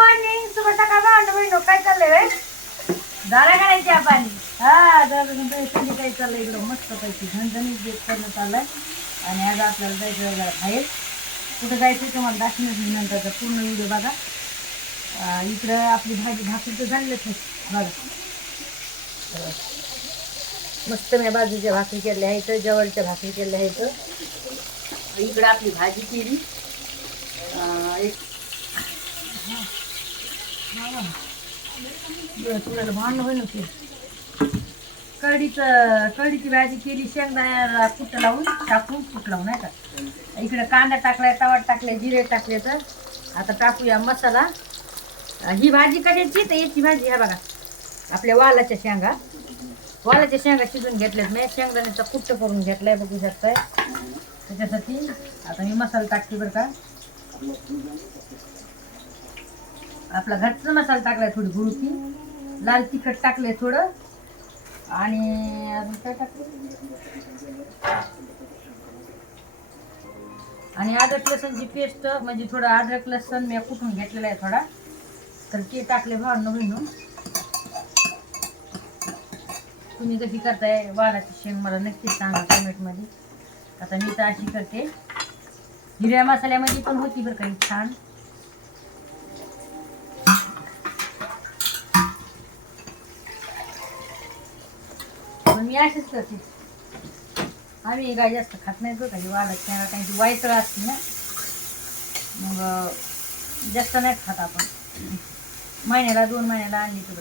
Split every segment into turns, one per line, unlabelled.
Morning शुभ सकाळ भावंड बहिण काय चाललंय वे झाला का नाही पाणी हा जरा थंडी काही चाललंय इकडं मस्त पैकी झणझणीत बेत करणं चाललंय. आणि आज आपल्याला जायचं वगैरे बाहेर. कुठं जायचं आहे तुम्हाला दाखवणार मी नंतरचा पूर्ण व्हिडिओ बघा. इकडं आपली भाजी भाकरी तर झालेच आहे. बघा. अं, मस्त मी बाजूच्या भाकरी केल्या आहेत जवळच्या भाकरी केल्या आहेत. इकडं आपली भाजी केली. एक तुला भांडण होईल की कढीचं कढीची भाजी केली शेंगदाण्याला कुट लावून टाकून कुट लावून नाही का? इकडे कांदा टाकलाय तवाट टाकले जिरे टाकले तर आता टाकूया मसाला. ही भाजी कशाची? तर याची भाजी ह्या बघा आपल्या वालाच्या शेंगा. वालाच्या शेंगा शिजून घेतल्यात मी. शेंगदाण्याचा कुट्ट करून घेतलाय बघू शकताय. त्याच्यासाठी आता मी मसाला टाकते बरं का. आपला घरचा मसाला टाकलाय थोडी गुरुची लाल तिखट टाकलंय थोडं. आणि अजून काय टाकलं आणि अद्रक लसणची पेस्ट म्हणजे थोडं अद्रक लसण मी कुठून घेतलेलं आहे थोडा. तर ते टाकले भावनं म्हणून. तुम्ही कशी करताय वालाची शेंग मला नक्कीच सांगा कमेंटमध्ये. आता मी तर अशी करते. हिरव्या मसाल्यामध्ये पण होती बरं काही छान. मी अशीच करते आम्ही गाय जास्त खात नाही बरं काही वाढत शेंगा काही ती असते ना मग जास्त नाही खात आपण. महिन्याला दोन महिन्याला आणली तुला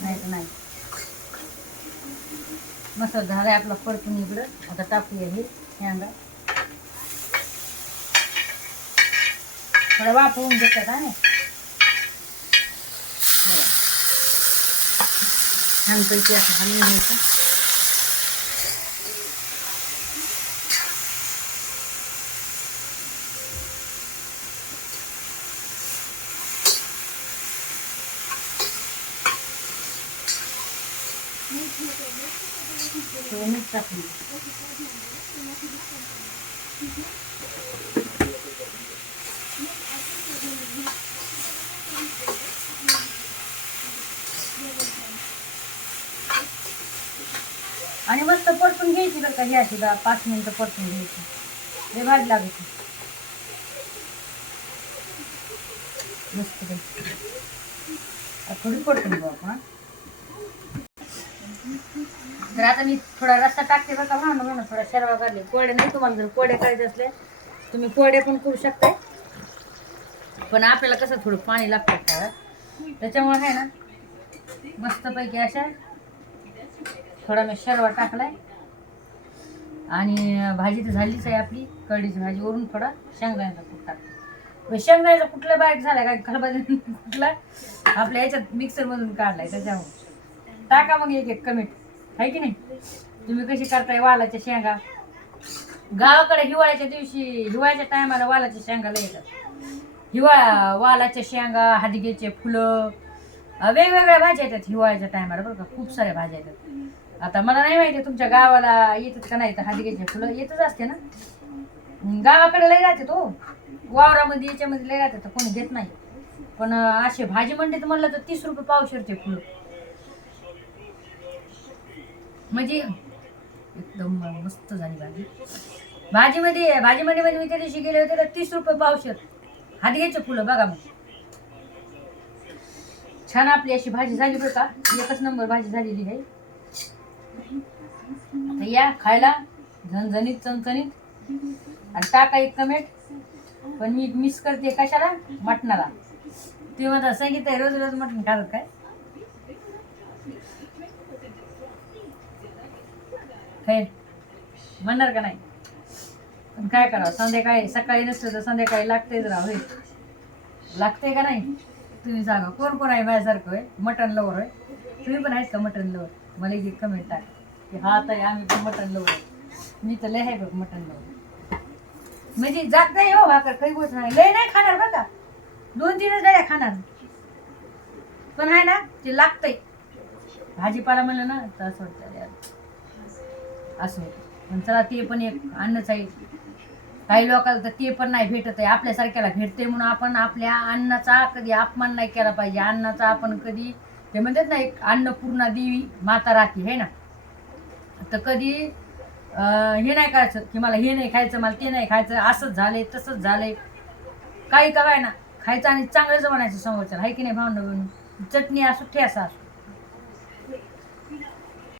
नाही तर नाही. मस्त झाला आपला परतून इकडं. आता टाकूया हे शेंगा. थोडं वापरून घेतात आणि हो. छानपैकी असं हलवून घ्यायचं. मीठ टाकून. आणि मस्त परतून घ्यायची बरं का ही अशी दहा पाच मिनिटं परतून घ्यायची. हे भाजी लागते मस्त थोडी परतून बघ आपण हा. तर आता मी थोडा रस्ता टाकते बरं का म्हणून म्हणून थोडा शर्वा काढले. कोडे नाही तुम्हाला जर कोडे करायचे असले तुम्ही कोडे पण करू शकताय. पण आपल्याला कसं थोडं पाणी लागतं का त्याच्यामुळे आहे ना मस्तपैकी अशा थोडा मी शर्वा टाकलाय. आणि भाजी तर झालीच आहे आपली कढीची भाजी. वरून थोडा शेंगदाण्याचा कूट टाकला शेंगदाण्याचा कुठला बारीक झाला काय खरबा कुठला? आपल्या याच्यात मिक्सरमधून काढलाय त्याच्यामुळे. टाका मग एक एक कमीट आहे की नाही? तुम्ही कशी करताय वालाच्या शेंगा? गावाकडे हिवाळ्याच्या दिवशी हिवाळ्याच्या टायमाला वालाच्या शेंगाला येतात. हिवाळा वालाच्या शेंगा हदगेचे फुलं वेगवेगळ्या भाज्या येतात हिवाळ्याच्या टायमाला बरं का. खूप साऱ्या भाज्या येतात. आता मला नाही माहिती तुमच्या गावाला येतात का नाही तर हदगेचे फुलं येतच असते ना? गावाकडे लय राहते तो. वावरामध्ये याच्यामध्ये लय राहते तर कोणी घेत नाही. पण असे भाजी मंडीत म्हणलं तर तीस रुपये पावशेर ते फुलं. म्हणजे एकदम मस्त झाली भाजी. भाजीमध्ये भाजीमध्ये मंडीमध्ये मी त्या दिवशी गेले होते तर तीस रुपये पावशेर. हादग्याचे फुलं बघा मग. छान आपली अशी भाजी झाली बरं का. एकच नंबर भाजी झालेली आहे. आता या खायला झणझणीत चणचणीत. आणि टाका एक कमेंट. पण मी मिस करते कशाला? मटणाला. तुम्ही मला सांगितलं आहे रोज रोज मटण खातात काय? खैर म्हणणार का नाही? पण काय करावं? संध्याकाळी सकाळी नसलं तर संध्याकाळी लागतेच राव हे लागते का नाही? तुम्ही सांगा कोण कोण आहे माझ्यासारखं आहे मटण लवर आहे तुम्ही पण आहेत का मटण लवर मला एक कमेंट टाका. हा ताई आम्ही पण मटण लवर मी तर लय आहे बघ मटण लवर म्हणजे जात नाही हो भाकर काही गोष्ट नाही. लय नाही खाणार बरं का. दोन तीनच डळ्या खाणार. पण आहे ना ते लागतंय. भाजीपाला म्हणलं ना तर असं वाटतं यार. असं पण चला ते पण एक अन्नच आहे. काही लोकांना तर ते पण नाही भेटत आहे. आपल्यासारख्याला भेटते म्हणून आपण आपल्या अन्नाचा कधी अपमान नाही केला पाहिजे. अन्नाचा आपण कधी ते म्हणतात ना एक अन्नपूर्णा देवी माता राखी है ना? तर कधी हे नाही करायचं की मला हे नाही खायचं मला ते नाही खायचं असंच झालंय तसंच झालंय. काही काय ना खायचं आणि चांगलंच बनायचं समोरच्या आहे की नाही भावना चटणी असो ठेसा असो.